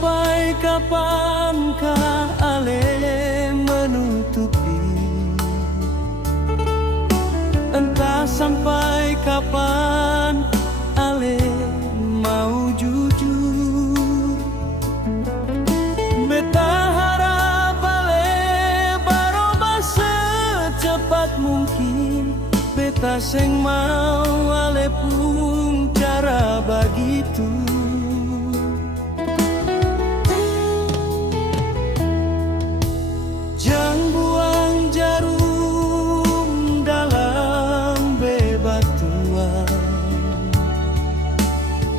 sampai kapankah ale menutupi? Entah sampai kapan ale mau jujur. Beta harap ale barubah secepat mungkin. Beta seng mau ale pun cara begitu. Jangan buang jarum dalam bebatuan,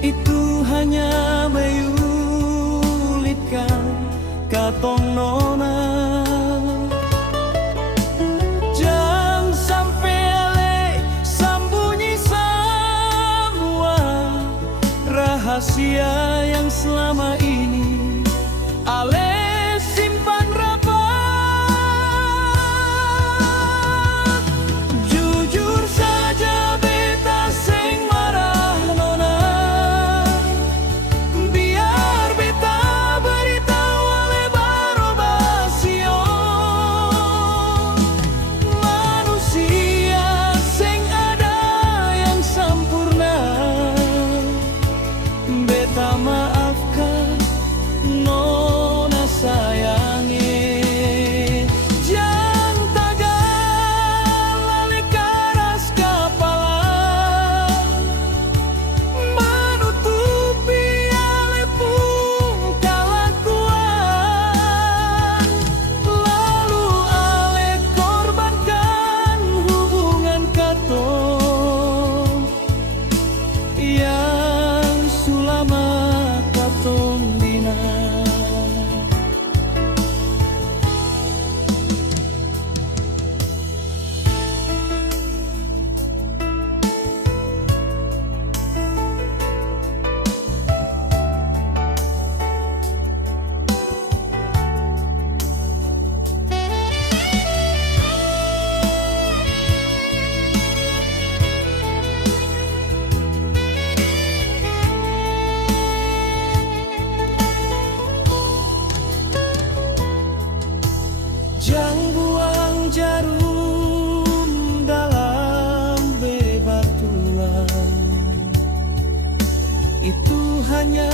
itu hanya menyulitkan katong nona. Jangan sampai ale sembunyi semua rahasia yang selama ini ale simpan rapat. Jujur saja beta seng marah nona, biar beta beritahu ale barubah sio. Manusia seng ada yang sempurna. Beta maafkan nona sayangi. Jangan tagal ale keras kepala, menutupi ale pun kelakuan. Lalu ale korbankan hubungan katong yang sulama katong bina. Jangan buang jarum dalam bebatuan, itu hanya